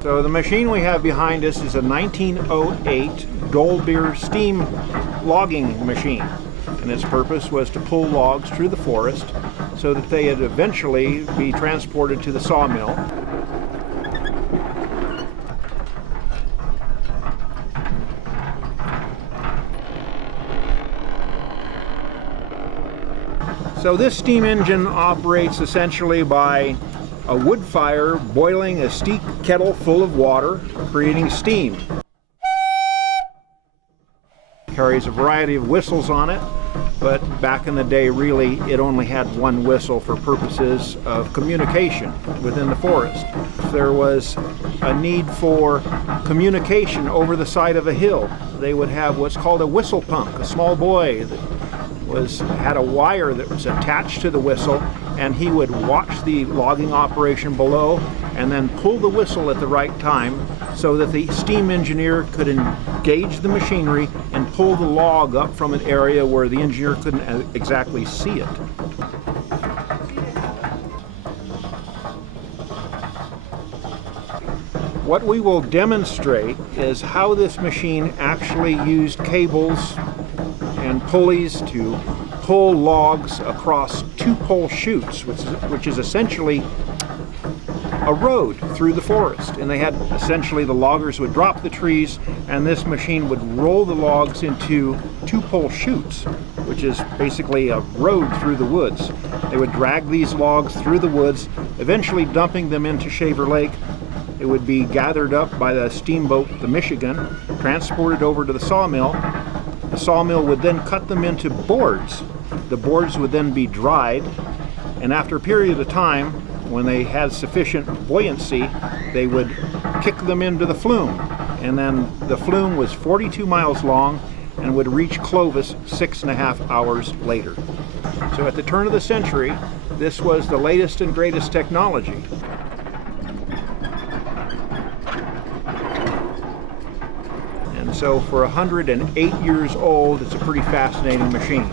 So the machine we have behind us is a 1908 Dolbeer steam logging machine, and its purpose was to pull logs through the forest so that they would eventually be transported to the sawmill. So this steam engine operates essentially by a wood fire boiling a steep kettle full of water, creating steam. It carries a variety of whistles on it, but back in the day really it only had one whistle for purposes of communication within the forest. If there was a need for communication over the side of a hill, they would have what's called a whistle punk, a small boy that had a wire that was attached to the whistle, and he would watch the logging operation below and then pull the whistle at the right time so that the steam engineer could engage the machinery and pull the log up from an area where the engineer couldn't exactly see it. What we will demonstrate is how this machine actually used cables and pulleys to pull logs across two-pole chutes, which is essentially a road through the forest. And they had essentially, the loggers would drop the trees and this machine would roll the logs into two-pole chutes, which is basically a road through the woods. They would drag these logs through the woods, eventually dumping them into Shaver Lake. It would be gathered up by the steamboat, the Michigan, transported over to the sawmill. The sawmill would then cut them into boards. The boards would then be dried, and after a period of time, when they had sufficient buoyancy, they would kick them into the flume. And then the flume was 42 miles long and would reach Clovis 6.5 hours later. So at the turn of the century, this was the latest and greatest technology. And so for 108 years old, it's a pretty fascinating machine.